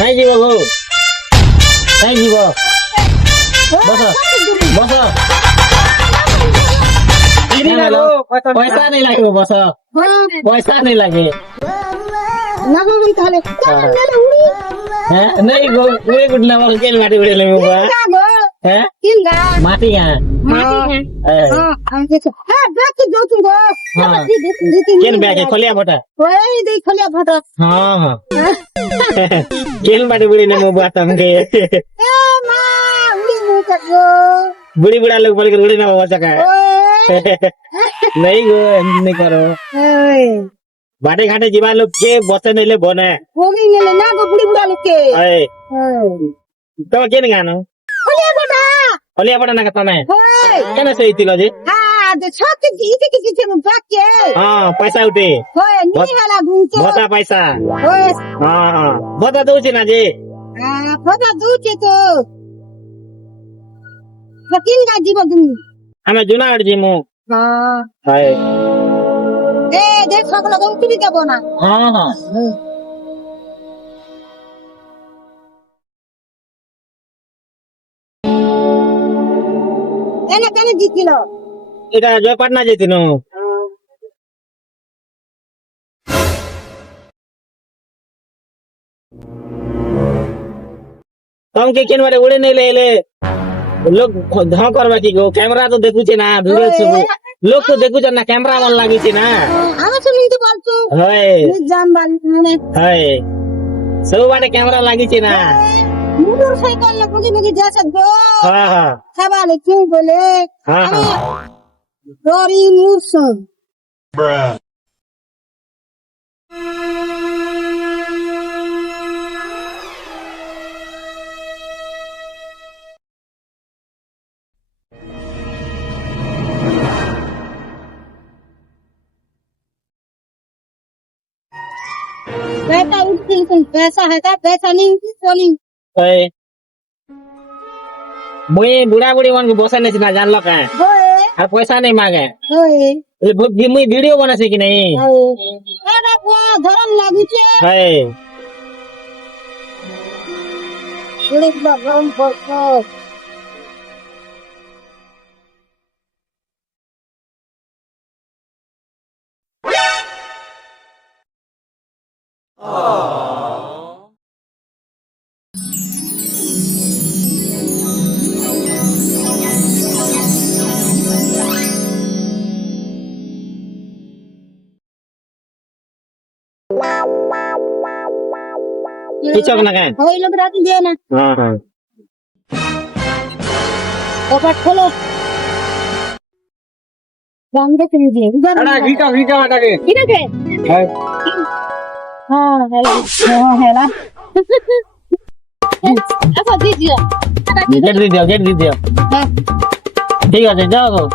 নাই জীব গো নাই জীব বস বস পয়সা নেই লাগে বস পয়সা নেই লাগে হ্যাঁ নাই গো উড়ে গুডলা বল কেন মাটি উড়ে লেবে বাবা হ্যাঁ মাটি হ্যাঁ কেন ব্যাগে খলিয়া ফটা हाँ हाँ केन बाटी बुढ़ी ने मुँह आता मुझे बुढ़ी बुढ़ा लोग बोल के बुढ़ी ना बचा का नहीं गो नहीं करो बाटे घाटे जीवा लोग के बसे नहीं ले बोने तो केन गानो होलिया बड़ा ना कता मैं क्या सही थी लोजी हाँ पैसा उठे बता पैसा हाँ हाँ बता दो ना जी हमें जूनागढ़ जी मु हाँ हाँ এটা জয়পাটনা যেতিন तमके केन बारे उड़े नहीं ले लोग ध करबा की गो कैमरा तो देखुचे ना वीडियो सब लोग तो देखुचे ना कैमरा मन लागिचे ना हाय सब बाटे कैमरा लागिचे ना मोटरसाइकिल ने पुलिस में जैसे दो हां हां सवाल क्यों बोले हां हां गौरी मूर्ख बेटा उठती पैसा है का पैसा नहीं सोनी मुई बुढ़ा बुढ़ी मन को बसा नहीं ना जान लो का और पैसा नहीं मांगे मुई वीडियो बना से कि नहीं अरे वो धर्म लागू छे है थोड़े गरम पड़तो किचक ना काय होई लोग रात दिए ना हां हां कपट खोलो रंग दे दीजिए अड़ा घीटा हटा के किने के हां हेला हां हेला ऐसा दीजिए गेट दीजिए हां ठीक है जाओ